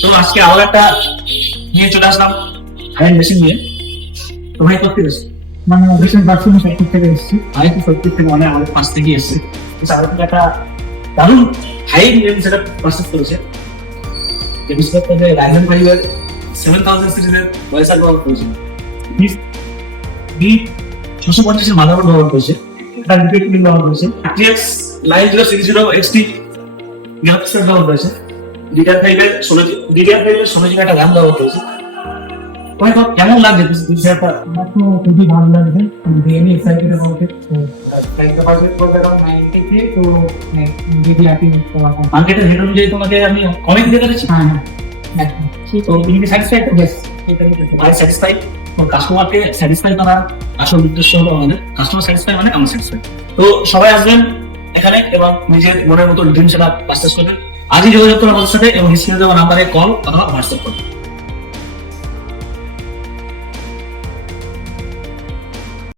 তো আজকে আবার একটা নিয়ে চলে আসলাম হাই মেশিন নিয়ে। তো ভাই করতে গেছি মানে রিসেন্ট ভার্সন সব থেকে এসেছি। আমি তো সত্যি থেকে অনেক আমাদের পাশ থেকে এসেছি। তাদের থেকে একটা দারুণ হাই রেঞ্জ সেটা প্রসেস করেছে। যে বিশেষ করে রাইজেন 5 এর 7000 সিরিজের প্রসেসর ব্যবহার করেছে। বি 650 এর মাদারবোর্ড ব্যবহার করেছে। এটা রিপিট কুলিং ব্যবহার করেছে। RTX 9060 XT গ্রাফিক্স কার্ড ব্যবহার করেছে। DDR5 এর 16 GB একটা RAM ব্যবহার করেছে। ওই তো কেমন লাগছে বিষয়টা? আমার তো খুবই ভালো লাগছে, really excited about it. Like the budget was around 90K, so maybe I think মার্কেটের রেট অনুযায়ী তোমাকে আমি কমে দিতে পেরেছি। হ্যাঁ হ্যাঁ তো তুমি কি স্যাটিসফাইড? ইয়েস, ভাই স্যাটিসফাইড। তো কাস্টমারকে স্যাটিসফাই করা আসল উদ্দেশ্য হলো আমাদের। কাস্টমার স্যাটিসফাই মানে আমরা স্যাটিসফাই। তো সবাই আসবেন এখানে এবং নিজের মনের মতো ড্রিম সেটআপ পারচেজ করবেন। আজই যোগাযোগ করুন আমাদের সাথে এবং স্ক্রিনে দেওয়া নাম্বারে কল অথবা হোয়াটসঅ্যাপ করুন।